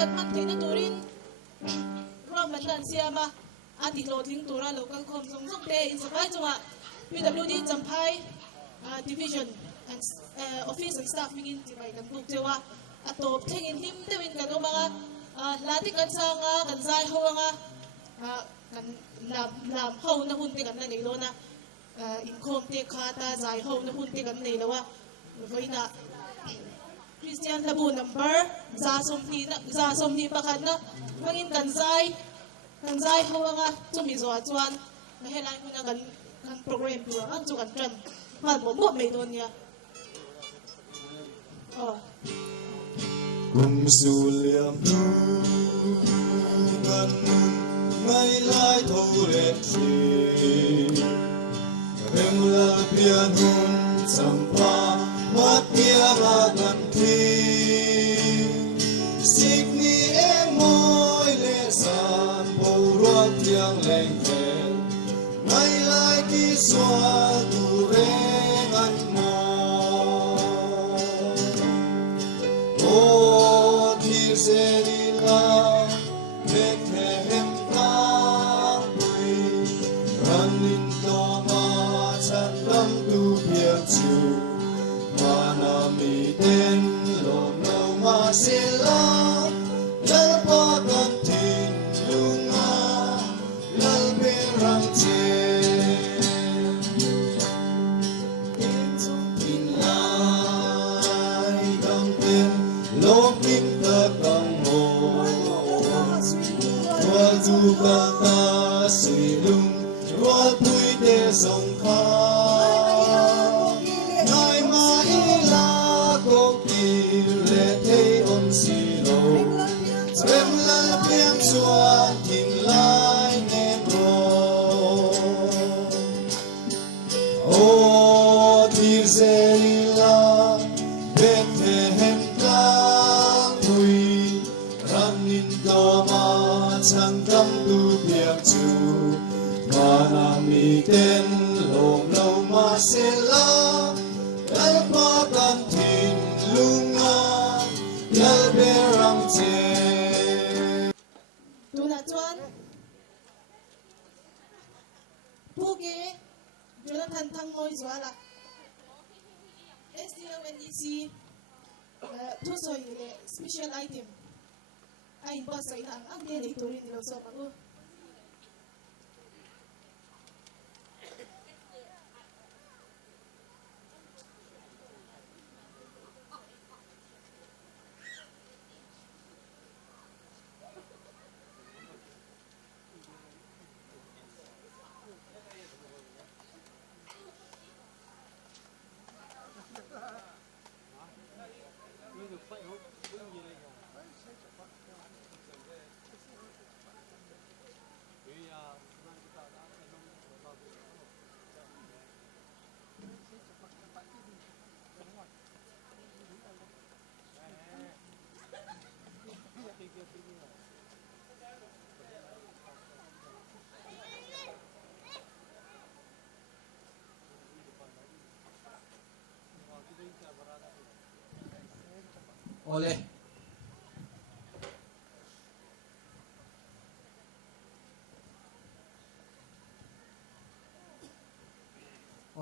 กันมันที่นั่นตัวรินร่วมบันดันเสียมาอาทิตย์โลทิ้งตัวเรากันคมส่งเตอินสกายจังหวะ PWD จำพาย division and office and staff มิกินที่ไปกันทุกเจ้าว่าอัตโตเท่งอินทิมเตวินกันตัวมาลาติกันสร้างกันใจหัวกันลำเขาหน้าหุ่นที่กันนั่นเองโลนะอินโคมเตะขาตาใจเขาหน้าหุ่นที่กันนี่แล้วว่าไว้นะคริสเตียนระบุนัมเบอร์ซาสมทีประกันนะมังอินกันใจเขาว่าจุ่มอีจวนไม่ให้ไล่คุณกันโปรแกรมตัวกันจุกันจันผ่านผมไม่โดนเนี่ยกุมสูเลียมกันไม่ไล่ทุเรศเรื่องละเพียงหุ่นสัมภามัดเพียมากันทีสิ่งนี้เองมอยเลสานผู้รวดเทียงแรงแก่ไม่ไล่ที่สวาดูเรงอันมอโอ้ที่เสรีลาเด็กแค่เห็นตาบุยรันนินโตมาฉันลำดูเพียงจูมานามีเด่นลมลงมาเสียลาแล้วพอกันทิ้งลุงอาแล้วเป็นรังเจดูกาตาสุยลุงรัวปุยเตสงขานายมาอีลาโกกีเลเทอนสีโลเสมลาเพียงสวาทินลายเนโรโอที่เซริลาเบเทเห็นตาปุยรันนินโตมาฉันกำดูเพียงจูมานามีเต้นลมลงมาเสียลาแล้วพอกันทิ้งลุงอาแล้วเบรังเจดูนะจวนผู้เก๋จนทันทั้งมวยสวาละ SDLNDC ทุกส่วนเลย special item ay boss ay ang dia dito rin nila sa mga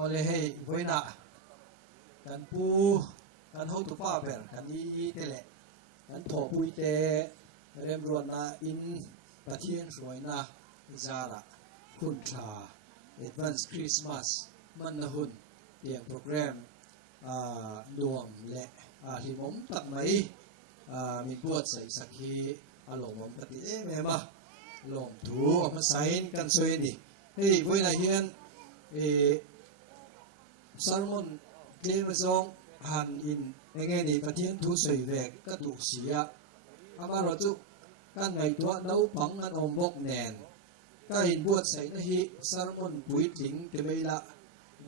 Oleh hey voi na kan pu kan ho tu fa ber kan i te le kan tho pui te rem ruan na in pathian roi na zara kun tha advance Christmas man na hun tiang program luam le hi mom tak mai mi buat sai sakhi alom mom pati me ma lom thu ma sain kan soi ni hey voi na hian Salmon Clemson han in nghe ni pathian thu soi vek ka tu sia ama ro chu kan ngai tua nau pang an om bok nen ka in buat sai na hi Salmon pui ting te mai la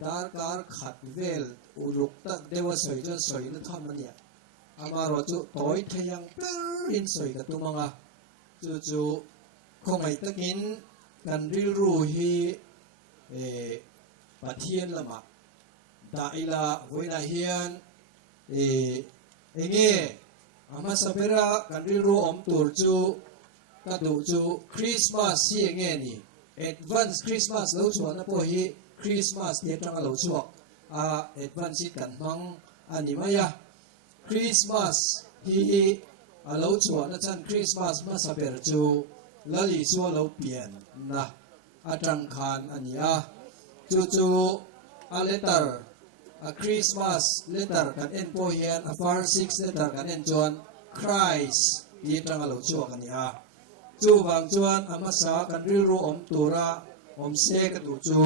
dar kar khat vel uruk ta dewa soi jon soi na tham ania ama ro chu toy thayang in soi ka tu manga chu khongai takin kan ril ru hi pathian lama da ila voina hian enge อามาสเประกันริรูอมตูร์จูกระดูจูคริสต์มาสเสียงเงี้ยนี่ advance คริสต์มาสเราชวนนะพวกฮีคริสต์มาสเดียจังเราชวกadvance กันมังอันนี้มายะคริสต์มาสฮีเราชวนนะฉันคริสต์มาสมาสเประจูแล้วลีสัวเราเปลี่ยนนะอาจังคานอันนี้จูเลตเตอร์คริสต์มาสเลตเตอร์กันเอ็นโพเฮียนฟาร์ซิกเลตเตอร์กันเอ็นจวนคริสต์ที่จังเราชวกันนี้จูบางจวนอามาสากันริรูอมตูระอมเซกันดูจู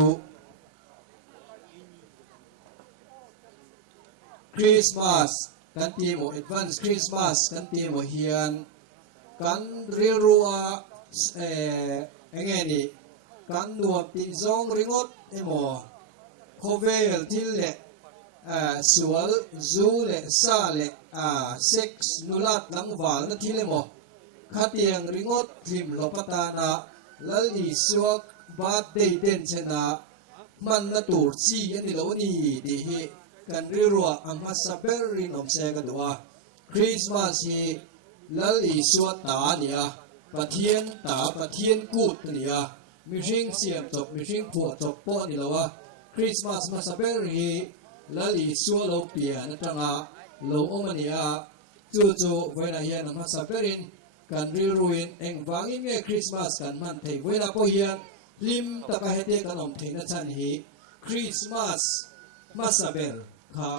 คริสต์มาสกันตีโม advance คริสต์มาสกันตีโมเฮียนกันริรูเองนี่กันนวบติซองริงดโมโคเวลที่เละสวลจูเละซาเละเซ็กซ์นุลัดลังวาลนั่นที่เละโมขัดยังริงดทิมลปตานาแล้วลีสวกบาดเดย์เดนเชนะมันน่ะตูร์ซีอันนี้เรานี่ดีฮีกันริรัวอามาสเปรินอมเซกันดัวคริสต์มาสฮีแล้วลีสวกตาเนี่ยปะเทียนตาปะเทียนกูดเนี่ยมีชิงเสียบจบมีชิงผัวจบป้อนนี่แล้ววะคริสต์มาสมาสเปริแล้วลีสวกเราเปลี่ยนนะจังอ่ะเราอมันเนี่ยจู่ๆไว้ในเฮียนอามาสเปรินกันริรุยเองวางอินเงคริสต์มาสกันมันเทเวลาพอเฮียนลิมตะกะเฮเตกันอมเทนะชันฮีคริสต์มาสมาสเปร์ค่ะ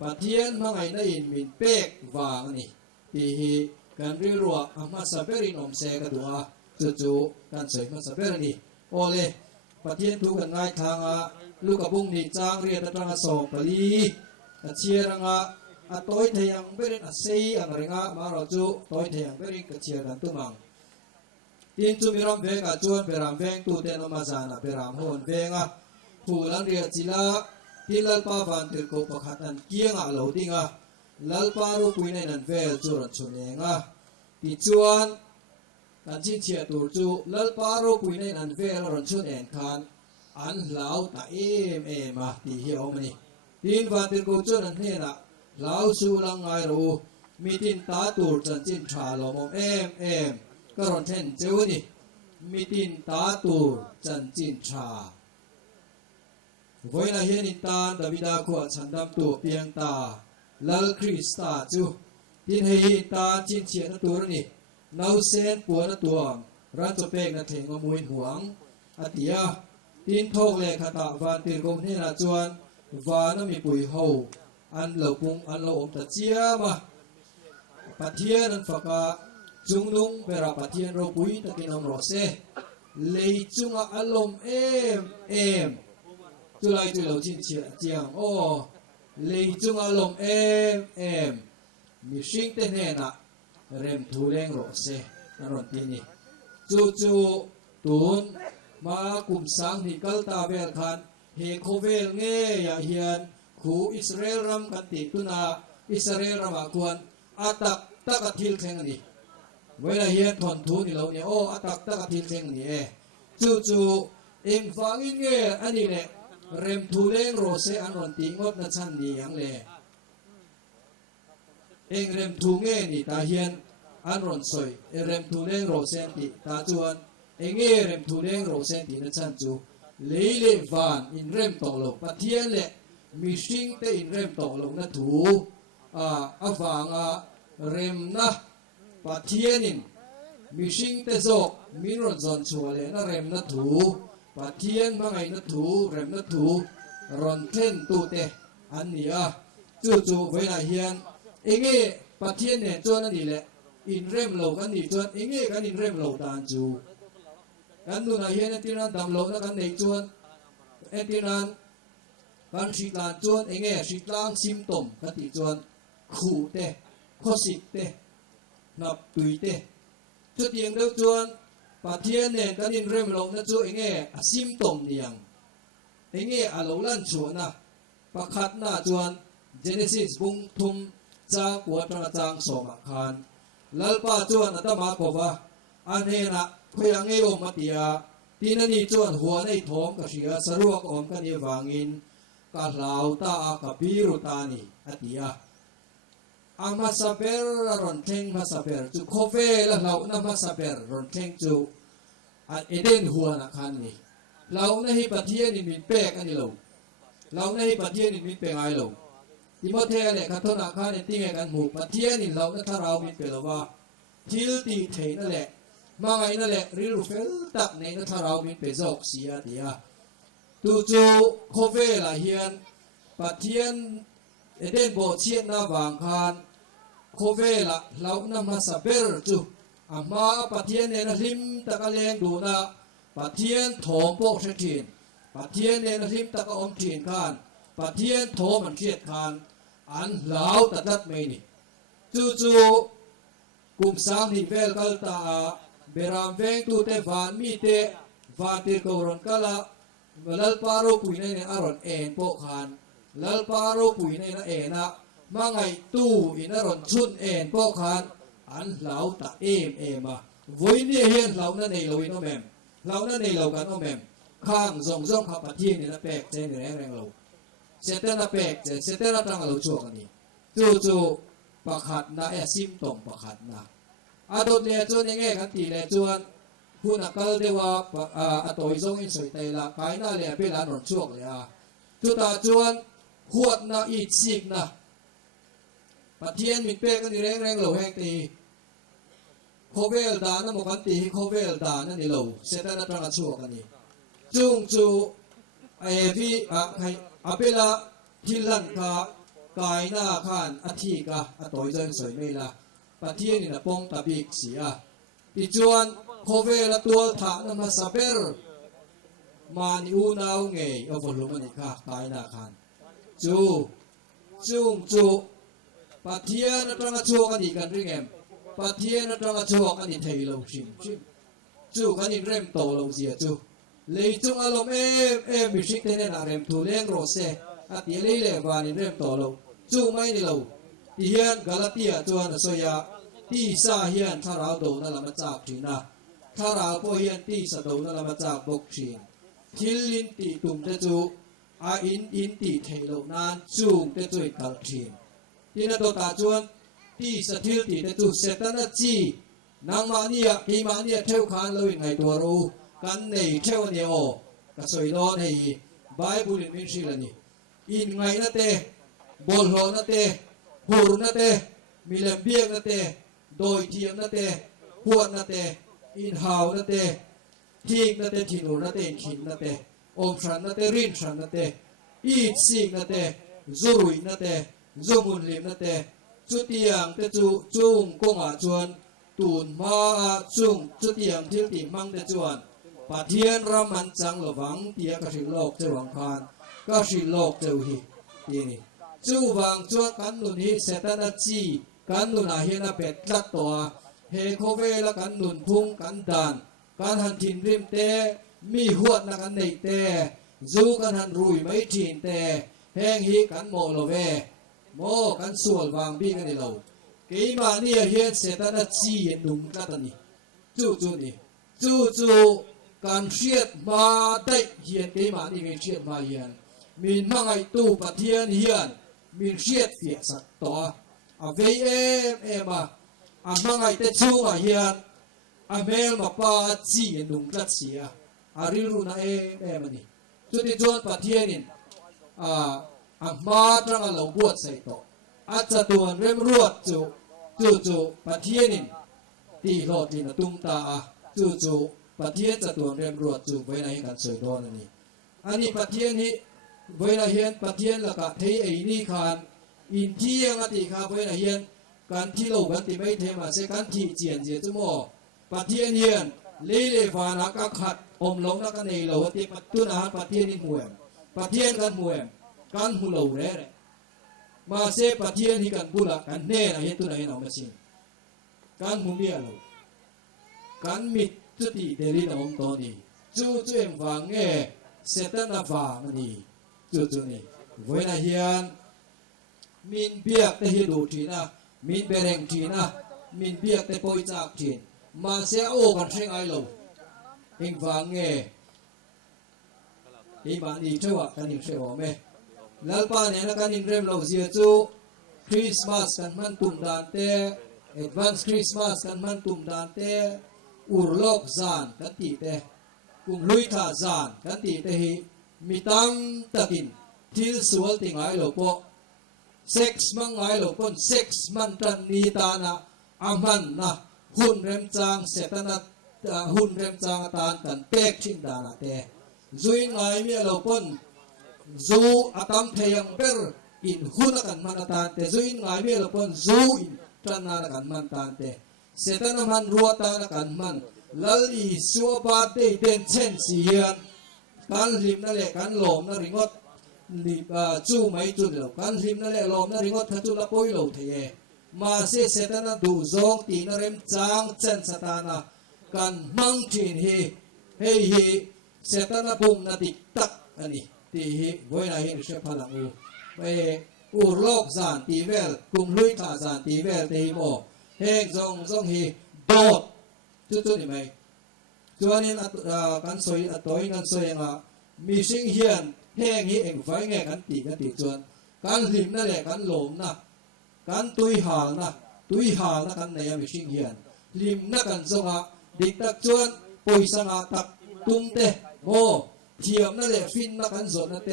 ปะเทียนมาไงนั่นมินเป็กวางนี่ที่ฮีกันริรัวอามาสเปรินอมเซกันดัวจู่ๆกันสวยมาสเปรินี่โอเลปะเทียนทุกันง่ายทางลูกกระบุงนี่จางเรียนตะงสองปลีเชียรังต้อยเทียงเบรินเซียงเริงมาเราจูต้อยเทียงเบรินกเชียกันตุมังทีนจูมีรำเวงจวนเปรามเวงตูเตนมาจานะเปรามโหนเวงผู้ลังเรียจิลาที่ลัลปาวันติโกปะขัดนันเกียงเหลาติงลัลปารูปุยในนันเวลจูรันชนเองที่จวนกันชิเชียตูจูลัลปารูปุยในนันเวลรันชนเองคันอันเหลาตาเอมาที่เฮียอมนี่ทีนวันติโกจวนนันเฮนะลาวสูลังไงรู้มีตินตาตูจันจินชาลมเอ็มก็รอนเทนเจ้านี่มีตินตาตูจันจินชาไว้ในเฮนิตานดาวิดาขวดฉันดำตัวเพียงตาลัลคริสตาจูตินเฮตาจินเชียนตัวนี่นาวเซนปัวนตัวรันจเปกนเถงมวยหวงอติยาตินทอกเลขตาวันติรกมเฮนาจวนวานมีปุยเฮาอันเหล่าปุงอันเหล่าอมตะเจียมาปะเทียนฝักจุงนุงเปราปะเทียนเราปุยตะกินอมรสเซเลยจุงอารมณ์เอ็มจุไลจุเราจินเชียเจียงโอเลยจุงอารมณ์เอ็มมีสิ่งเตเนนะเริ่มทูเร่งรสเซนั่นรอนที่นี่จู่ตูนมากุมสังที่กัลตาเบลคันเฮโคเวลเงยอย่าเฮียนคูอิสราเอลรำกันติตุนาอิสราเอลรำควรอาตักตะกัดทิลเชงนี่เวลาเฮียนทนทุนนี่เราเนี่ยโอ้อาตักตะกัดทิลเชงนี่จู่เอ็งฟังอินเงอันนี้แหละเริ่มทูเล่งโรเซอันรอนติงดนัชันนี่ยังเลยเอ็งเริ่มทูเงนี่ตาเฮียนอันรอนสวยเริ่มทูเล่งโรเซนติตาจวนเอ็งเริ่มทูเล่งโรเซนตินัชันจูเลวานอินเริ่มตกลงปะเทียนแหละมีสิ่งเตอินเริ่มตกลงนะถูฟังเริ่มนะปะเทียนินมีสิ่งเตโซมีรถจนชัวเลยนะเริ่มนะถูปะเทียนมาไงนะถูเริ่มนะถูรอนเทนตูเตอันนี้จู่ๆเวลาเฮียนเองปะเทียนเนี่ยจวนนั่นนี่แหละอินเริ่มโลกันนี่จวนเองกันอินเริ่มโลตานจูกันดูนะเฮียนที่นั่นดำโลนะกันเด็กจวนที่นั่นกันสิตาจวนเองสิตางซิมตมกันติจวนขู่เตะข้อสิเตะนับตุยเตะจุดยังเดียวจวนปะเทียนเนี่ยกันอินเริ่มลงนะจวนเองซิมตมเนี่ยเองอาลูลันชวนนะประคัดหน้าจวนเจเนซิสบุงทุมจากหัวตระจางสมัครลัลปาจวนอัตมากว่าอันเฮนะพยังเอวมาติยาที่นั่นนี่จวนหัวในท้องกระเสียสรวกอมกันยวางินกาลาวตากับบิรุตานีอติยา อามาสเปรรอนเทงมาสเปรจูโคเวละเรานะมาสเปรรอนเทงจูอันเอเดนหัวนะคันนี่เราในฮิปะเทียนี่มีเป๊กอันนี้เราในฮิปะเทียนี่มีเป๊กไงเราที่มอเทเนี่ยคัทโทนาคันเนี่ยที่ไงกันหมู่ปะเทียนี่เราถ้าเรามีเป๊กเราว่าทิลตีเทนั่นแหละมาไงนั่นแหละริรูเฟลตักในถ้าเรามีเป๊กจอกเสียดีอ่ะตูจูโคเวละเฮียนปะเทียนเอเดนโบเชียนนาวางคันโคเวละเรานำมาสเปรจูอามาปะเทียนเนี่ยนะลิมตะกะเลงดูนะปะเทียนโถมโปกเสถียรปะเทียนเนี่ยนะลิมตะกะอมถีนคานปะเทียนโถมันเครียดคานอันเหลาตัดตัดไม่นี่จู่กุมสามหินเวลกัลตาเบรามเวงตูเตฟานมีเตฟาติโกรอนกะละลัลปารุปุยในอารอนเอ็นโปคานลัลปารุปุยในนะเอ็นะมาไงตู้อินอรอนชุนเอ็นโปคานอันเหลาตะเอมาวันนี้เห็นเหลานั่นในเราอินโอแมมเหลานั่นในเรากันโอแมมข้างส่งขับปะเทียนนี่นะแปลกใจแรงเราเสร็จแล้วนะแปลกใจเสร็จแล้วตั้งเราช่วงนี้จู่ประคัดนะซิมตรงประคัดนะอาโดนเนี่ยจวนยังไงกันตีเลยจวนผู้นักการเดียวว่าตัวส่งอินสวยไตละกายน่าเลยเป็นหลานหนช่วงเลยจุดตาจวนขวดนะอีสิกนะปะเทียนมีเป๊กกันแรงเราแห้งตีโคเวลดานะมกันตีโคเวลดานั่นนี่เราเสร็จแล้วตั้งช่วงกันนี่จู่พี่ใครเปล่าที่ลันกากายหน้าข้านอธิกะตัวส่งสวยไม่ละปะเทียนนี่นะปงตะบิกเสียที่จวนโคเวลตัวถานะมาสเปรมานิอูนาวเงยเอาฝนลงมานี่ค่ะกายหน้าข้านจู่ปะเทียนนะตั้งช่วงกันอีกกันหรือไงปะเทียนนะตั้งช่วงกันอีกเทเราชิมจู่กันอีกเริ่มโตเราเสียจู่เลยจุงอารมณ์มิชิกเทเนนาเริ่มถูเลี้ยงโรเซ่อาทิตย์เลยวันนี้เริ่มโตเราจู่ไม่นี่เราที่เฮียนกาลาติอาจวนสอยาที่สาเฮียนถ้าเราโดนนั่นละมาจากที่น่ะถ้าเราพอเฮียนที่สะโดนนั่นละมาจากบกชีนทิลินตีตุ่มเตจูอินตีเทโลนานจู่เตจุยกัลทีนที่นั่นตัวตาจวนที่สะทิลตีเตจูเซตันจีนางมานียกีมานียเทวคานเราอย่างไรตัวรู้กันในเทวเนียวก็สวยนอนให้ไบเบิลมินชิลนี่อินไงนั่นเตบอลโหนั่นเตหูรนั่นเตมิเลมเบียกนั่นเตโดยเทียมนั่นเตหัวนั่นเตอินฮาวนั่นเตทีกนั่นเตทินูนั่นเตขินนั่นเตอมชันนั่นเตรินชันนั่นเตอีสิกนั่นเตจูรุยนั่นเตจูมุนลิมนั่นเตจุดเตียงเตจุงกงอาจวนตูนมาจุงจุดเตียงทิลติมังเตจวนปะเทียนรามันจังระวังเตียกสิโลกเจ้าวังคานก็สิโลกเจ้าฮีที่นี่จู่วังจวดกันนุนฮีเสตนาจีกันนุนอาเฮียนาเป็ดลัดตัวเฮโคเวละกันนุนพุ่งกันดานกันหันทินริมเตมีหัวนักันในเตจูกันหันรุยไม่ทินเตแห้งฮีกันโมโลเวโมกันส่วนวางบีกันในเรากี่มาเนี่ยเฮียเสตนาจีนุ่มกันนี่จู่นี่จู่การเชียดมาได้เฮียนเกมานี่มีเชียดมาเฮียนมีมังไอตู้ปะเทียนเฮียนมีเชียดเสียสักตัวเวมามังไอเตจูมาเฮียนเมลมาปาจีนุ่งกระเสียริรุนะมันนี่จุดที่จวนปะเทียนินมาตรังเราบวชใส่ตัวอาจจะตัวเริ่มรวดจู่ปะเทียนินตีโลดที่นตุ้งตาจู่ปะเทียนจะตัวเรียมรวดจูไว้ในการเสยโดนนี่อันนี้ปะเทียนนี้ไว้ในเฮียนปะเทียนละกะเทไอ้นี่คานอินที่ยังติคาไว้ในเฮียนการที่โลกันติไม่เทมาเสกันที่เจียนเจียจุโมปะเทียนเฮียนเลฟานักขัดอมลงนักในโลติปัตุนาปะเทียนนี่ห่วยปะเทียนกันห่วยกันหูโลเร่มาเสปะเทียนที่กันบุละกันเน่นะเห็นตัวไหนหนอมาสิกันหูเมียโลกันมิดจุดที่เดลินอมตัวนี้จู่เอ็มฟังเสตันฟังนี่จู่นี่ไว้ในเฮียนมินเบียกแต่ฮิดูทีนะมินเบรงทีนะมินเบียกแต่ปอยจากทีมาเสียโอกันเชิงไอโลเองฟังที่บ้านนี้เชื่อว่ากันนี่เชื่อว่าไหมแล้วป้าเนี่ยนะกันนี่เริ่มเราเสียจู่ คริสต์มาสกันมันตุ่มดานเตแอดวานซ์คริสต์มาสกันมันตุ่มดานเตอุรลอกจานกันตีเตกุมลุยท่าจานกันตีเตฮีมีตังตะกินทิลสวลติงไอโลโปเซ็กซ์มังไอโลปนเซ็กซ์มันตันนีตานะอามันนะหุ่นเรมจางเสตนัดหุ่นเรมจางตานกันเป๊กชินดานะเตจุยไงมีโลปนจูอาตัมเทยังเปอร์อินหุ่นกันมันตานเตจุยไงมีโลปนจูอินตันนากันมันตานเตเสตนัมันรัวตานกันมันลลีสัวบาเตเดนเชนซีเฮียนการริมนั่นแหละการหลอมนั่นริงอดจูไม่จุดหรอกการริมนั่นแหละหลอมนั่นริงอดขจุลปอยโลเทียมาเสเสตนัดูจงตีนเรมจางเชนสตานะการมังทินเฮเสตนัปุ่มนาติตักอันนี้ตีไว้ในเห็นเชฟพลังไปอุรลอกจานตีเวลกุมลุยท่าจานตีเวลตีโมเฮงจงเฮโดดจุดนี่ไหมจวนนี้กันสวยตัวกันสวยอ่ะมีสิ่งเฮียนแห้งนี้เองไฟแง่กันตีจวนการริมนั่นแหละกันหลมนะการตุยหานะกันเนี่ยมีสิ่งเฮียนริมนั่นกันจงอ่ะดิกตักจวนปุยสังอาตักตุ้มเตโมเทียมนั่นแหละฟินนั่นกันสดนั่นเต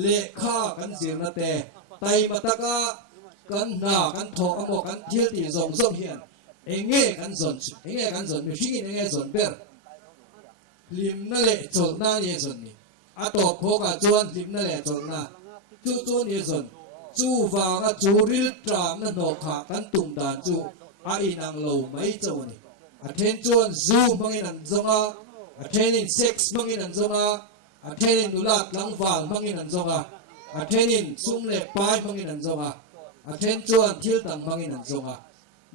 เละข้ากันเสียงนั่นเตไตมาตะกะกันหน้ากันถอกกันกันเที่ยวตีส่งส้มเฮียนเองเงี้ยกันสนมีสิ่งเงี้ยสนเปอร์ลิมนั่นแหละจนหน้าเยสนนี่อาตบโคกจวนลิมนั่นแหละจนหน้าจูเยสนจูฟ้าก็จูริลตรามนั่นหนอกขากันตุ่มดานจูอาอินังโลไม่เจ้านี่อาเทนจวนจูมังอินันจงอาเทนินเซ็กซ์มังอินันจงอาเทนินนุลาดหลังฟางมังอินันจงอาเทนินซุ่มเล็บปลายมังอินันจงอาเทนจวนทิลตังมังอินันจง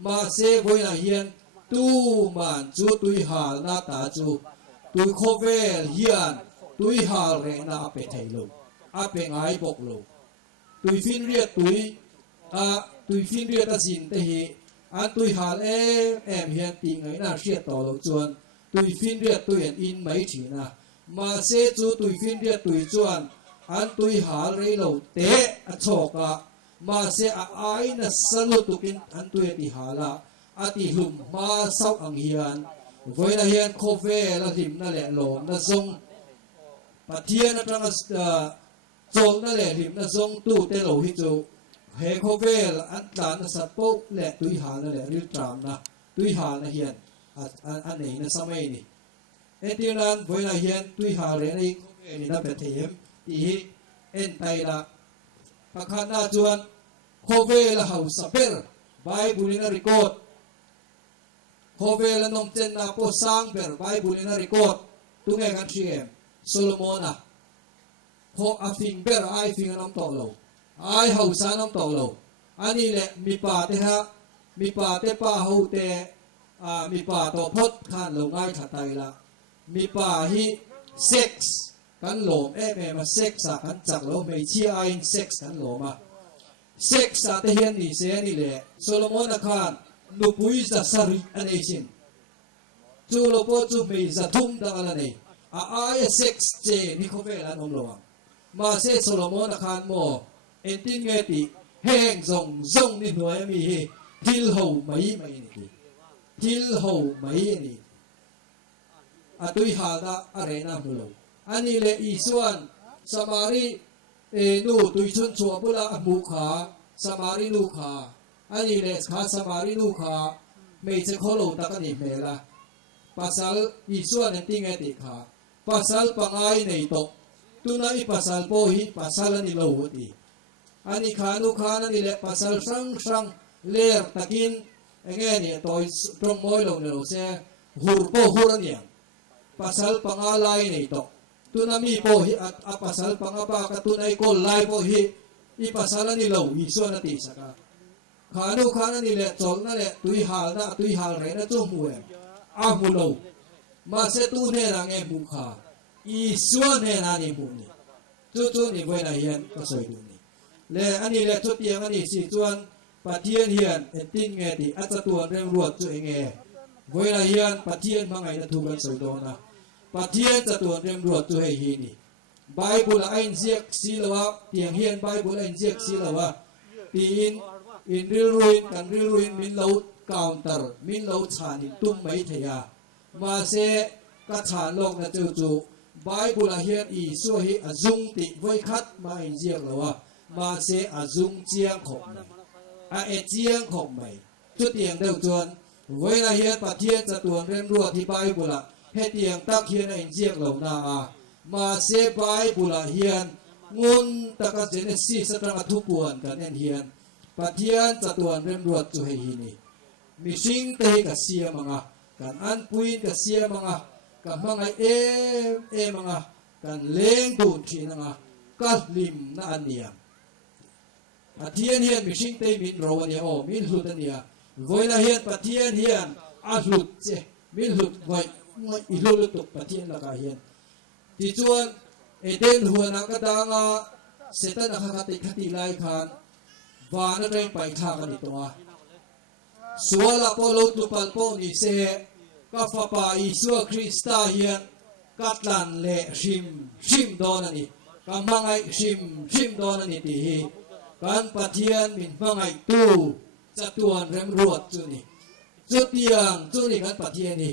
มาเซบอยนาเฮียนตู้มันจูตุยหาลนาตาจูตุยโคเวลเฮียนตุยหาเรนาอาเปไทโลอาเปงไอบอกโลตุยฟินเรียตุยฟินเรียตาจินเตฮีอันตุยหาเอ็มเฮียนติงไงน่าเชียต่อโลจวนตุยฟินเรียตุยอินไม่ถีนะมาเซจูตุยฟินเรียตุยจวนอันตุยหาเรโลเตะอโชกะมาเสียไอ้น่ะสลุตุกินอันตัวที่หาละอาทิหุมมาเศร้าอังเฮียนไว้ละเฮียนโคเฟ่ละทิมนั่นแหละหลงนั่นทรงปัทเทียนนั่นตั้งทรงนั่นแหละทิมนั่นทรงตู้เตโลฮิจูเฮโคเฟ่อันตานั่นสัตว์ปุ๊บแหละตุยหานั่นแหละริตรามนะตุยหาละเฮียนอันไหนนั่นสมัยนี้ที่นั้นไว้ละเฮียนตุยหาเรื่องนี้โคเฟ่นี่นั่นเป็นเทียมที่เอ็นไตละประคันอาจวนโคเวลเฮาสเปอร์ไบบุลินาริโกดโคเวลนมเจนนาโปซังเปอร์ไบบุลินาริโกดตุงเอกันชีเอ็มโซโลมอนะโคอาฟิงเปอร์ไอฟิงน้ำตกโลไอเฮาซาน้ำตกโลอันนี้แหละมีป่าเตฮะมีป่าเตป่าเฮาเตมีป่าต่อพดขันลงง่ายขัดไตละมีป่าฮิเซ็กซ์กันหลมมาเซ็กซ์กันจักโลไม่เชี่ยอินเซ็กซ์กันหลมาเซ็กซ์แต่เฮียนนี่เสียนี่แหละโซโลมอนนักขันนุปุยจะสริอันเอชินจูโลโปจูไม่จะทุ่มดังอะไรนี่เซ็กซ์เจนี่เขาเวลานมหลวงมาเซโซโลมอนนักขันโมเอ็นตินเงติแห้งซงนี่หน่วยมีทิลหูไม่นี่ทิลหูไม่นี่ตุยหาดาอะไรนะมุโลอันนี้เลยอีส่วนสมารีนูตุยชนชัวบุลามุขาสมารีนูขาอันนี้เลยขาสมารีนูขาไม่จะขอโลตะกันนี่เมล่ะภาษาอีส่วนนั่นติงเอติขาภาษาปังไอในโตตุนัยภาษาโพหิภาษานี่โลตีอันนี้ขานูขานั่นนี่เลยภาษาสังเลร์ตะกินเงี้ยเนี่ยตัวตรงมวยลงเนี่ยเราเสียหูโพหูนั่นเนี่ยpasal pangalay nito. Tunami po pasal pangapa katunay ko lay po ipasalan nila wiso na tisaka. Kano kana nila tol na le tuy hal re na tumuwe. Amulo. Masetune na nge mukha. Iswa ne na ni muni. Tutu ni buena hian kasoy duni. Le ani le tutiang ani si tuan patien hian etin nge ti at sa tuan reng ruot tu enge. Buena hian patien mangay na tugan soy dona. Patien sa tuan rem ruot tu hei hini. Bible ain ziak silawa tiang hian Bible ain ziak silawa. Tiin in riluin kan riluin min lo counter min lo chani tum mai theya ma se ka chan lok na chu chu Bible a hian I so hi azung ti voi khat ma in jiak lawa ma se azung chiang khop a e chiang khop mai chu tiang deuh chuan voi la hian pathian cha tuan rem ruat hi Bible a he tiang tak hian a in jiak lo na a ma se Bible a hian ngun taka Genesis atang athupuan kan en hian pathian cha tuan rem ruat chu hei hi ni mishing te ka sia manga kan an puin ka sia manga ka mangai manga kan leng tu thi nanga ka lim na ania pathian hian mishing te min ro ania o min hlut ania voila hian pathian hian a hlut che min hlut vai ngai I hlut tu pathian la ka hian ti chuan eten huana ka danga setan a khati khati lai khan wana reng pai tha ka ni tonga suala polo tu palpo ni se ka fa pa Isua Krista hian katlan le shim don ani ka mangai shim don ani ti hi kan pathian min mangai tu chatuan rem ruat chu ni chu tiang chu ni kan pathian ni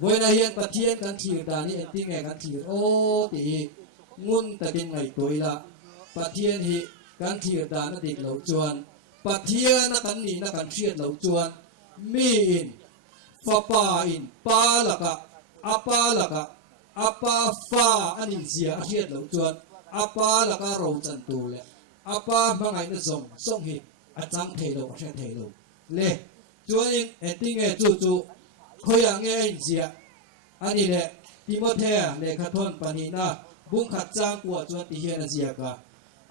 voina hian pathian kan thir da ni ti nge kan thir o ti ngun takin ngai toila pathian hi kan thir da na dik lo chuan pathian na kan ni na kan thiat lo chuan mi in Fapa in palaka apa fa ani zia hiat lo chuan apa laka ro chan tu le apa mangai na song hi achang thei lo hre thei lo le chuan in eting e chu chu khoya nge in zia ani le Timothea le khathon pani na bung khat chang kwa chuan ti hian a zia ka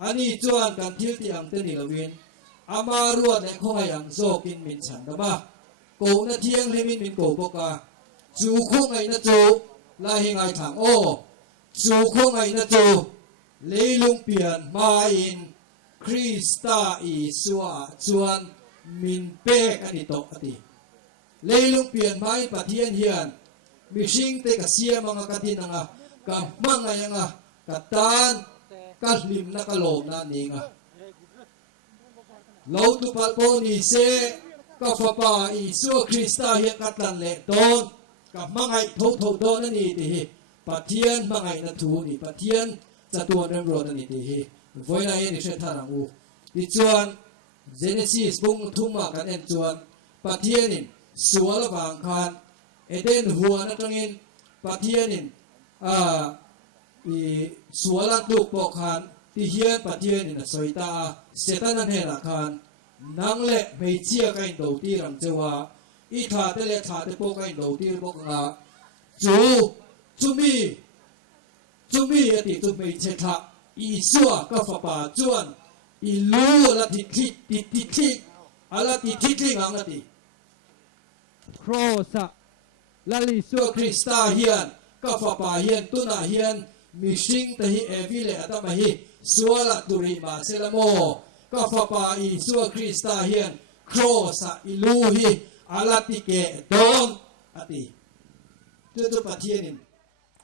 ani chuan kan thil ti ang te ni lovin ama ruat le khongai ang zokin min chan da ba cổ na thiêng lên min cổ bốc à chú không ngày na chú là hình ai thẳng ô chú không ngày na chú lấy lung biển ma in Krista Isua chuan min pe cái đi to ati lấy lung biển ma in pathian hiền mi sing te ka sia mga katin nga ka mga nga katan ka lim na kalom na ninga lâu tu palpo ni se ka fa pa Isua Krista hian katlan le ton ka mangai tho don ani ti hi pathian mangai na thu ni pathian chatuan rem ro ani ti hi voina hian ni se tharang u ti chuan Genesis bung thuma kan en chuan pathian in sual wang khan eden huan atangin pathian in I suala tu po khan ti hian pathian in soita setan an hela khan nang le mei chia kai do ti ram chewa I tha te le tha te po kai do ti bok nga chu mi ati chu mei che tha Isua ka fa pa chuan I lu la ti ala ti ngang ati cross lali Isua Krista hian ka fa pa hian tuna hian mi sing te hi evile ata ma hi suala turi ma selamo ka fa pa Isua Krista hian cross iluhi alati ke don ati tu pathianin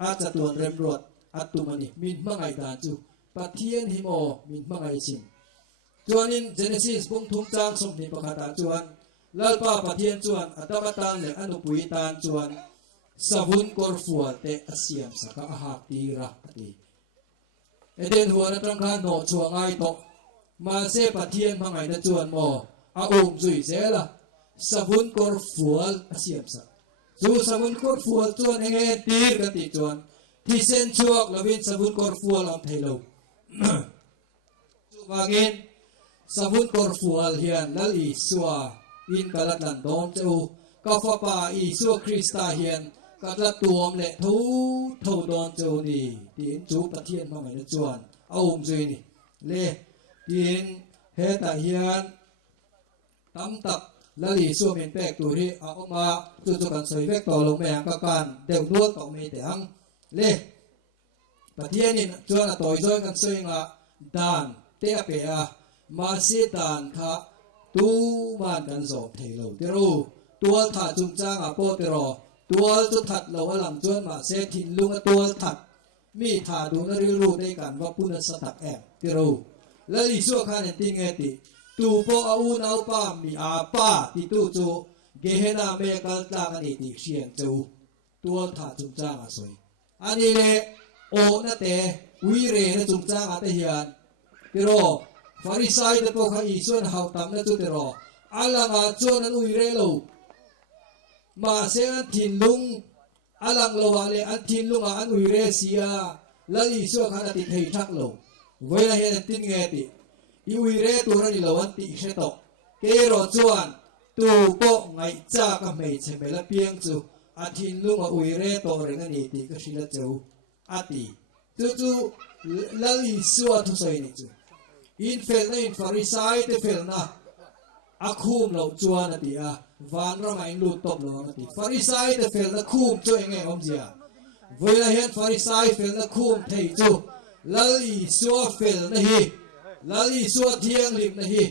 acha tuan rem rot atumani min mangai da chu pathian hi mo min mangai sin chuanin Genesis bung thum chang som ni pakhata chuan lalpa pathian chuan atamatan le anupui tan chuan savun korfua te asiam saka ahak tira ati eden huana tangkha no chuangai to ma se pathian mangai na chuan mo a zui zela savun korfual asiam sa chu savun korfual chuan enge tir ka ti chuan thi sen chuak lovin savun korfual am thailo chu wangin savun korfual hian lal Isua in kalatlan dom chu ka fa pa Isua Krista hian katla tuam le tho don chu ni tin chu pathian mangai na chuan a zui ni le tin he ta hian tam tak lali Isua min pek tu ri a oma chu kan soi vek to lo me ang ka kan deu nual to me te ang le pathian in chuan a toy join kan soi nga dan te a pe a ma si dan kha tu man kan zo thailo te ro tual tha chung chang a po te ro tual chu that lo alam chuan ma se thin lung a tual that mi tha du na ri ru te kan wa puna satak em te ro lali Isua khan en ting e ti tu po au nau pa mi a pa ti tu chu gehena me kal ta kan ni ti siang chu tual tha chung chang a soi ani le o na te ui re na chung chang a te hian tiro farisai te po kha i chuan hau tam na chu tiro alanga chuan an ui re lo ma se an thin lung alang lo wa le an thin lunga an ui re sia la i su kha ti thei thak lo voi la hian tin nge ti i ui re tu ra ni lo an ti se to ke ro chuan tu po ngai cha ka mei che me la piang chu a thin lunga ui re to re nga ni ti ka sila chu ati chu la i su a thu soi ni chu in fel na in farisai te fel na a khum lo chuan ati a van ra mai lu top lo ati farisai te fel na khum chu enge om jia voi la hian farisai fel na khum thei chu lali suwa fel na hi lali suwa thiang lim na hi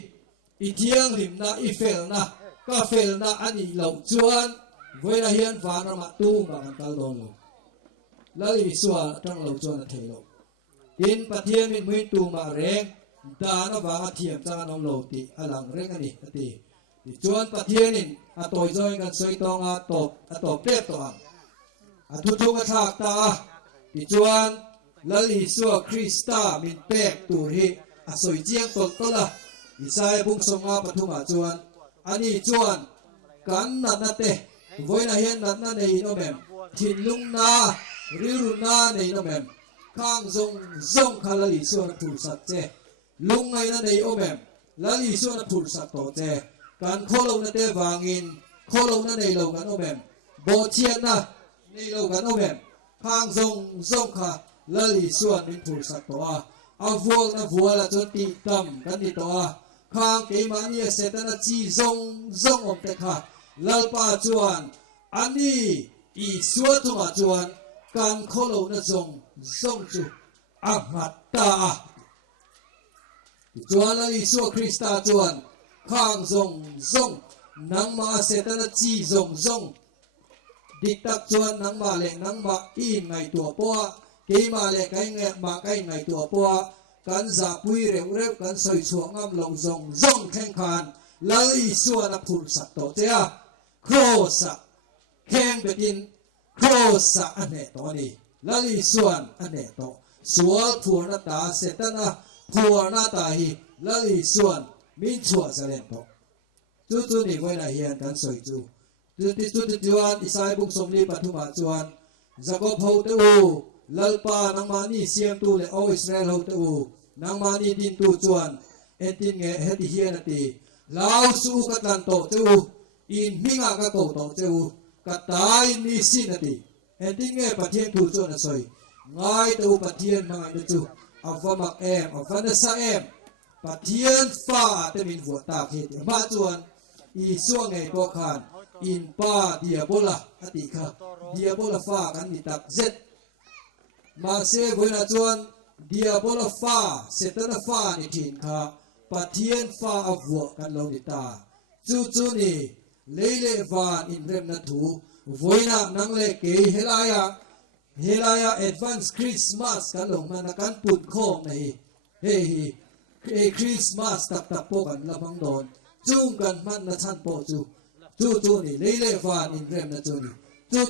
i thiang lim na i fel na ka fel na ani lo chuan voi la hian van ra ma tu ma kan kal don lo lali suwa tang lo chuan a thei lo in pathian min mui tu ma reng da na wanga thiam chang anom lo ti alang reng ani ati ti chuan pathian in a toy join kan soi tong a top pep to ang a thu thung a thak ta ti chuan lali suwa krista min pek tu hi a soi chiang tol tola isai bung songa pathuma chuan ani chuan kan na te voina hian na nei no mem thin lung na riru na nei no mem khang zong khalali suwa na phul sat che lung ngai na nei o mem lali suwa na phul sat to che kan kholo na te wangin kholo na nei lo kan o mem bo chian na nei lo kan o mem khang zong kha lali suan min phul sak to a vual na vuala chon ti tam kan ni to a khang ke mani setana chi zong om te kha lalpa chuan ani i suwa thuma chuan kan kholo na zong chu a mat ta chuan lali suwa krista chuan khang zong nang ma setana chi zong dik tak chuan nang ma le nang ma in ngai tua po ke ma le kai nge ma kai ngai tua po kan za pui reu kan soi chuang ngam lo zong theng khan lai suan a phul sak to te a cross a keng betin cross a ane to ni lai suan ane to sual phur na ta setana phur na ta hi lai suan min chua zalen to chu ni voi na hian kan soi chu chu chuan isai bung som li pathuma chuan Jacob ho te u lalpa nang mani siam tu le o Israel ho te u nang mani din tu chuan etin nge heti hian ati lao su katlan to te u in minga ka ko to te u katai ni sin ati etin nge pathian tu chuan a soi ngai te u pathian mangai te chu avamak em avana sa em pathian fa te min vu ta khi ma chuan i suang nge ko khan in pa diabola ati kha diabola fa kan ni tak zet ma se voina chuan diabola fa setana fa ni thin kha pathian fa avwa kan lo ni ta chu ni leile van in rem na thu voina nang le ke helaya advance Christmas kan lo man kan put khom nei hey Christmas tak po kan labang don chung kan man na chan po chu ni leile van in rem na chu ni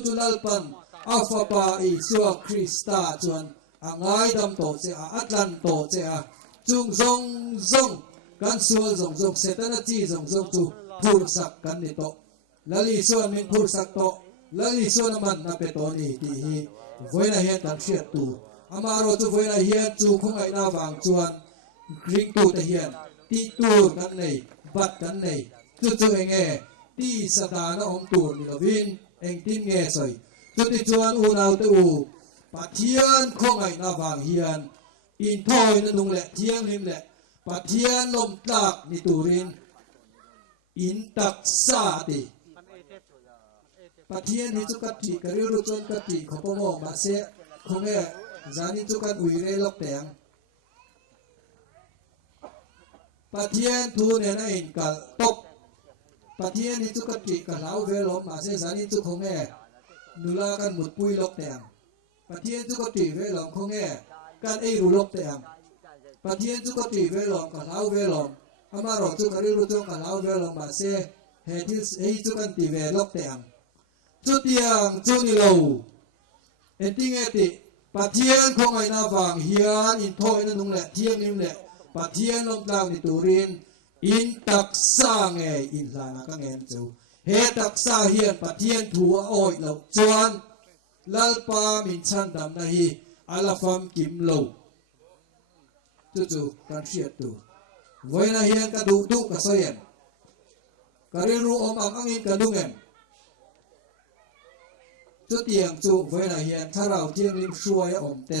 chu lalpan alpha pa i suwa krista chuan angai dam to che a atlan to che a chung zong kan sual zong setana chi zong chu phur sak kan ni to lali suan min phur sak to lali suan man na pe to ni ti hi voina hian kan hriat tu amaro chu voina hian chu khongai na wang chuan ring tu te hian ti tur kan nei bat kan nei chu enge ti satana om tur ni lovin eng tin nge soi chuti chuan u nau te u pathian khongai na wang hian in thoi na nung le thiang lim le pathian lom tlak ni turin in tak sa ti pathian hi chu kat thi kariru chon kat thi khopomo ma se khonge zani chu kan uire lok teng pathian thu ne na in kal top pathian hi chu kat thi ka lau ve lom ma se zani chu khonge nula kan mut pui lok teng pathian chu kat thi ve lom khonge kan ei ru lok teng pathian chu kat thi ve lom ka lau ve lom อามาเราจุกันริรุจงกันเอาเวลมาเสเฮที่เฮจุกันตีเวลกเตียงจุดเตียงจุนี่เราเอ็นติงเอติปะเทียนของไอ้นาฟังเฮียนอินโทอินนุ่งแหละเทียงนิ่มแหละปะเทียนลงดาวในตูรินอินตักสร้างไงอินลานากังเงินจูเฮตักสร้างเฮียนปะเทียนถัวโอยเราจวนลัลปามินชันดำนาฮีอัลฟัมกิมโลจู่ๆการเชียดตูไว้นาเฮียนกระดูดุกระเซียนกระเรียรู้อมอังอินกระดุงเงินจุดเตียงจูไว้นาเฮียนถ้าเราเทียงริมช่วยอมเต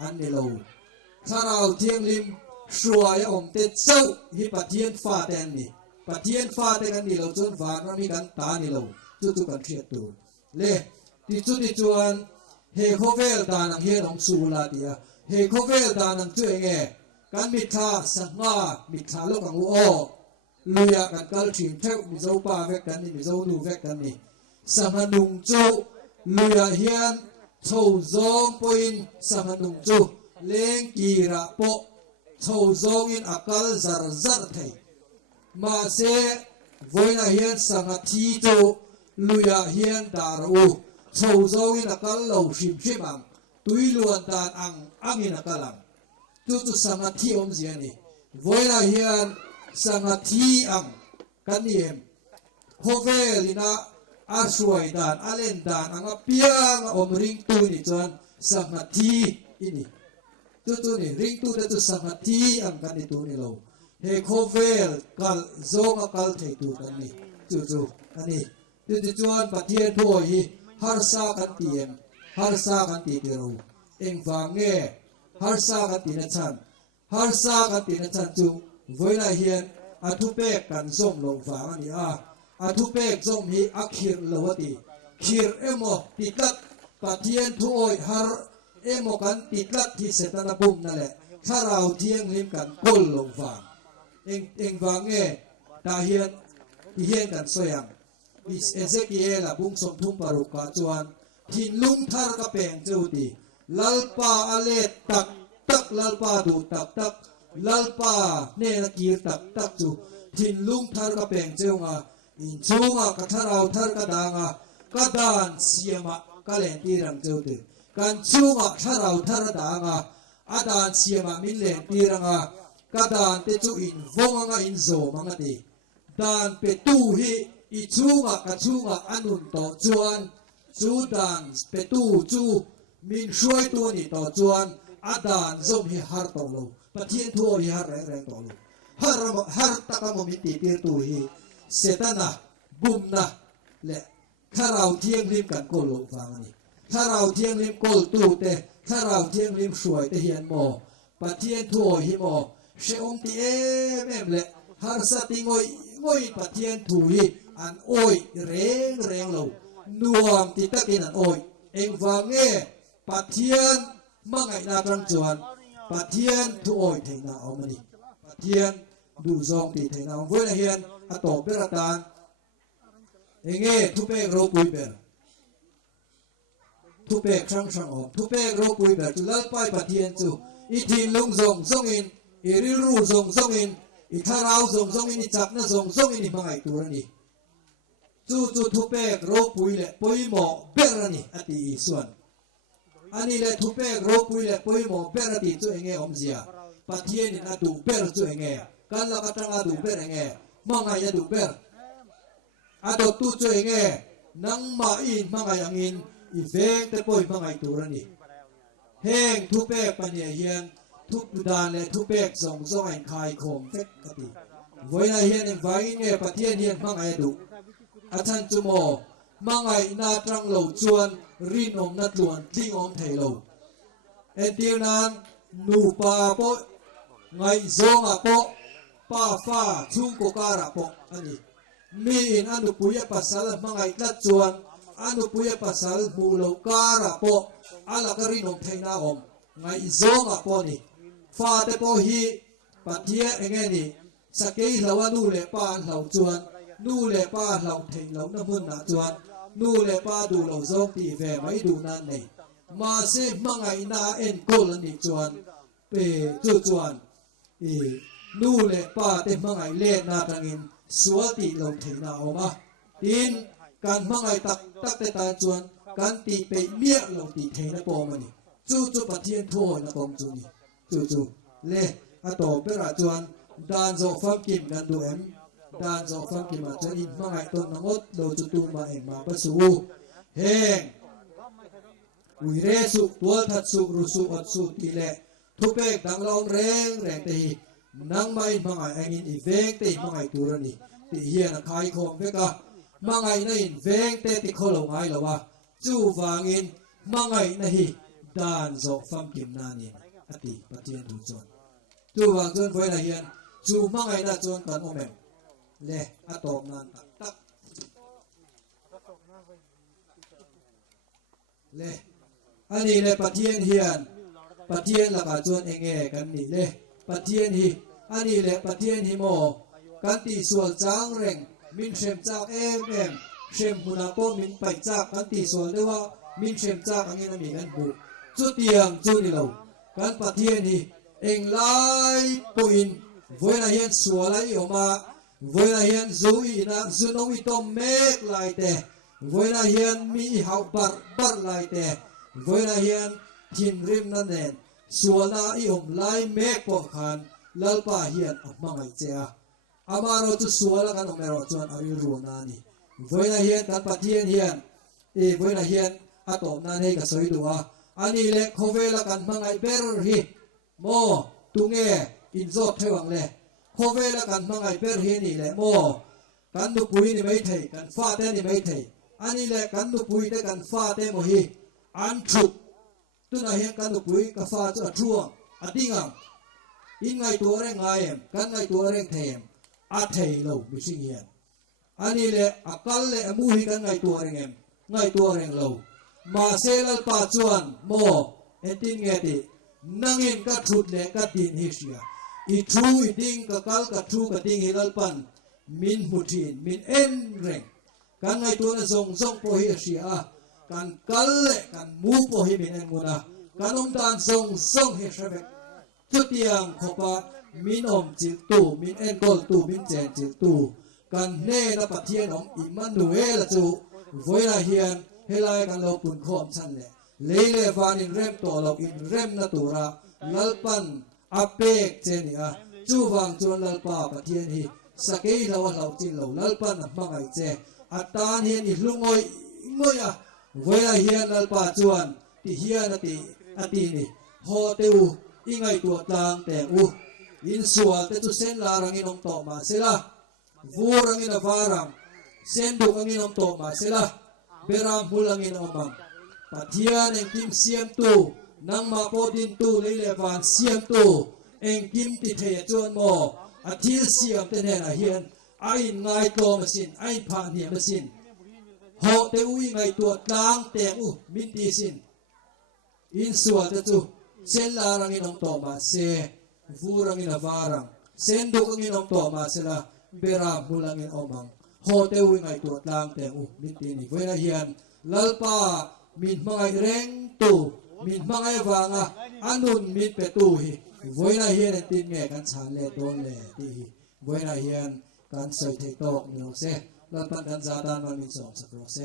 อันนี้เราถ้าเราเทียงริมช่วยอมเตเจ้าฮิปะเทียนฟ้าแตนนี่ปะเทียนฟ้าแตนนี่เราจนฟ้าเรามีกันตานี่เราจู่ๆการเชียดตูเล่ที่จุดที่จวนเฮโคเวลตานังเฮียนองสูลาเดียเฮโคเวลตานังช่วยเงกันมิทาสังมามิทาโลกังโอลุยกันกัลชิมเทวมิโซปาเวกันนี่มิโซนูเวกันนี่สังนุงจูลุยเฮียนโชซองปอินสังนุงจูเลงกีระโปโชซองอินอักลซาร์ซาร์เทมาเซวยนาเฮียนสังทีจูลุยเฮียนดารูโชซองอินอักลเหลาชิมชิมังตุยล้วนตานอังอินอักลังจู่ๆสังทีอมเสียนี่วยนาเฮียนสังทีอังกันนี่เองโคเวลินาอาสวยดานอาเลนดานอังเปียงอมริงตูนี่จวนสังทีอินี่จู่ๆนี่ริงตูแต่จู่สังทีอังกันนี่ตูนี่เราเฮโคเวลกัลโซงกัลเทตูกันนี่จู่ๆอันนี้จู่ๆจวนปะเทียนทั่วฮีฮาร์ซากันตีเอ็มฮาร์ซากันตีเดียวเอ็งฟังเง่ฮาร์ซากันตีนัชันฮาร์ซากันตีนัชันจู่ไว้นาเฮียนอาทุเปกกันส่งลงฟังอันนี้อาทุเปกส่งมีอักขิรลวตีขิรเอโมติดลัดปะเทียนทั่วฮาร์เอโมกันติดลัดที่เสตนาปุ่มนั่นแหละถ้าเราเทียงริมกันก้นลงฟังเอ็งฟังเง่ตาเฮียนที่เฮียนกันสวยงอิสเอเซกีเอลบุ้งสมทุ่มปารุกาจวนทินลุงทาร์กเปงเจ้าตีลัลปาอเลตักตักลัลปาดูตักตักลัลปาเนนกีรตักตักจูทินลุงทาร์กเปงเจ้างาอินจูงากะทาเราทาร์กดางากะดานเสียมะกะเลนตีรังเจ้าตีกันจูงาทาเราทาร์ดางาอาดานเสียมะมิเลนตีรังกะดานเตจูอินวงงาอินโซมังกตีดานเปตูฮีอีจูงะกะจูงะอนุนโตจวนจูดานเปตูจูมินช่วยตัวนี้ต่อจวนอาดานซมฮิฮาร์ตโลปะเทียนทัวฮิฮาร์แรงๆต่อโลฮาร์ตะกะมมิติเตียตัวฮีเสตนะบุมนะและถ้าเราเที่ยงริมกันโกลงฟังนี่ถ้าเราเที่ยงริมโกลตูเตถ้าเราเที่ยงริมสวยเตเฮียนโมปะเทียนทัวฮิโมเชอมตีเอเมมและฮาร์สติงอยปะเทียนทัวฮีอันโอยเร่งโลนวมติตะกินอันโอยเอ็งฟังเง่ปะเทียนมังไงนาจังจวนปะเทียนทุโอยเทนาเอามานี่ปะเทียนดูซองตีเทนาเว้ยนะเฮียนอตเปรตานเอ็งเง่ทุเปกโรปุยเปรทุเปกช่างออกทุเปกโรปุยเปรจุลัลไปปะเทียนจูอีทีลุงซงอินอีริรูซงอินอีทาราวซงอินอีจักนะซงอินอีมังไงตัวนี้จู่ทุเปกโรปุยเละปุยหมอเบรนี่อติอีส่วนอันนี้เลยทุเปกโรปุยเละปุยหมอเบรติจู่เองอมเสียปะเทียนนี่อดูเบรจู่เองกันละกัตงอดูเบรเองมังไงอดูเบรอดตู้จู่เองนังมาอินมังไงยังอินอีเฟกแต่ปุยมังไงตัวนี้เฮงทุเปกปัญญาเฮียนทุกดานเลยทุเปกส่งไอ้คายคมเฟกกติไว้ในเฮียนไว้เงี้ยปะเทียนเฮียนมังไงดูอาจารย์จุโมมังไงนาตรังเหลาจวนรินอมนัดลวนทิ้งอมไทยเหลาเอ็นเดียนั้นนูปาโปไงโซงะโปป้าฟ้าชุงโกการะโปอันนี้มีอินอนุปุยปัสสาวะมังไงนัดจวนอนุปุยปัสสาวะมูโลการะโปอาลักรินอมไทยนาอมไงโซงะโปนี่ฟ้าเตโปฮีปัทเทียเองนี่สเกยเหลานูเลป้าเหลาจวนนูเลป้าเราเทงเราน้ำมันหนาจวนนูเลป้าดูเราซองตีแฝไม่ดูนั่นนี่มาเสมังไงนาเอ็นโกลันนี่จวนเปจวน นู่นเลยป้าเต็มมังไงเล่นาตังอินสวติลงเทนาออกมาดินการมังไงตักแต่ตาจวนการตีไปเมียลงตีเทนะปอมันนี่จู่ปะเทียนโทนะกองจูนี่จู่เล่อะต่อเปราจวนดานโซฟัมกิมกันดูเอ็มดานโซฟัมกิมมาจนอินมังไงต้นนงดโดจุตุมาเอ็มมาประสูเฮงวิเรสุตัวทัดสุรุสุอัดสุตีเล่ทุเปกดังลองแรงตีนังไม่มังไงอินอีเวงตีมังไงตัวนี้ตีเฮียนะขายของเวกะมังไงนั่นเวงเตติขลงไงละวะจู่วางอินมังไงนะฮีดานโซฟัมกิมนานีอติปฏิยันดูจวนจู่วางจวนไฟนะเฮียนจู่มังไงนะจวนกันโอเมมเล่อะตอมนันตักเล่อันนี้เล่ปฏิยันเฮียนปฏิยันละกาจวนเองกันนี่เล่ปฏิยันฮีอันนี้เล่ปฏิยันฮีโมกันตีส่วนจางเร่งมินเชมจากเชมหุนาโปมินไปจากกันตีส่วนด้วยว่ามินเชมจากอันนี้นั่นมีกันบุจุดเตียงจุดนี่เรากันปฏิยันฮีเองไล่ปุยนวันนั้นเห็นสวนอะไรออกมาวันนั้นเห็นจูอีนะจูน้องอีตอมเมกไล่แต่วันนั้นเห็นมีหาวบัดไล่แต่วันนั้นเห็นทินริมนั่นเองส่วนนั้นอีอมไล่เมกปอกขันลัลปะเห็นออกมาไม่เจ้าอามาเราจะส่วนละกันออกมาเราจวนอายุรุ่นนั้นนี่วันนั้นเห็นกันปฏิยันเห็นวันนั้นเห็นอาตอมนั้นให้กับสวยดูอันนี้เล็กเขาเวลากันมังไงเบอร์ฮีโมตุงเออินโซเทวังเล่เขาเวลากันมังไงเบอร์ฮีนี่แหละโมกันดูปุยนี่ไม่เทกันฟ้าเต้นี่ไม่เทอันนี้แหละกันดูปุยแต่กันฟ้าเต้โมฮีอันชุกตุนเห็นกันดูปุยกับฟ้าจะช่วงอดิ้งอินไงตัวเร่งไงกันไงตัวเร่งเทมอาเทโลไม่ใช่เงี้ยอันนี้แหละอักลเล่มูฮีกันไงตัวเร่งไงตัวเร่งโลมาเซลปาจวนโมเอตินเงตินังอินกัดชุดเล็กกัดดินฮิเชียอีทรูอีดิงกักลกัดทรูกัดดิงฮิลปันมินมุทินมินเอ็นเร่งกันไงตัวนั้นทรงโพฮิเชียกันกัลเล่กันมูโพฮิมินเอ็นมุนะกันดานทรงฮิเชียจุดเตียงขบะมินจิตตูมินเอ็นกอลตูมินเจนจิตตูกันเนนปะเทียนอิมันนูเอลจูไว้ละเฮียนเฮลัยกันเราปุ่นขอมชันเลยเลฟานินเริ่มตัวเราอินเริ่มนาตูระลัลปันอาเปกเจนี่จูวังจวนลัลปาปะเทียนฮีสเกยเราเราจินเราลัลปันมังไอเจอัตตานเฮียนอิลุงอยงอยไว้ละเฮียนลัลปาจวนที่เฮียนติอตินี่โฮเตอูอิงไอตัวต่างแต่อูอินสัวแต่ตุเซนลารังอินองโตมาเสละวูรังอินฟารังเซนดุกังอินองโตมาเสละเบรามพูลังอินอมังปัทยานเองกิมเสียมตูนังมาโปดินตูเลยเลวานเสียมตูเองกิมติเทจวนโมอาทิตย์เสียมเตเนน่ะเฮียนไอ้ไงตัวมาสินไอ้ผ่านเหียมาสินโหเตอุยไงตัวกลางแต่อุมินตีสินอินสัวเตจูเซนลารังอินองโตมาเซฟูรังอินวารังเซนดุกังอินองโตมาเสละเบรามพูลังอินอมังโฮเตวิไงตัวกลางแต่อุมินตีนี่เวลาเฮียนลัลปามินมังไงเร่งตูมินมังไงวางอันนุนมินเปตูฮีเวลาเฮียนตินเงกันชาเลโดนเลตีเวลาเฮียนกันใส่เทตอกนี่โอเซลัลปันกันซาดานมันมินสองสักโอเซ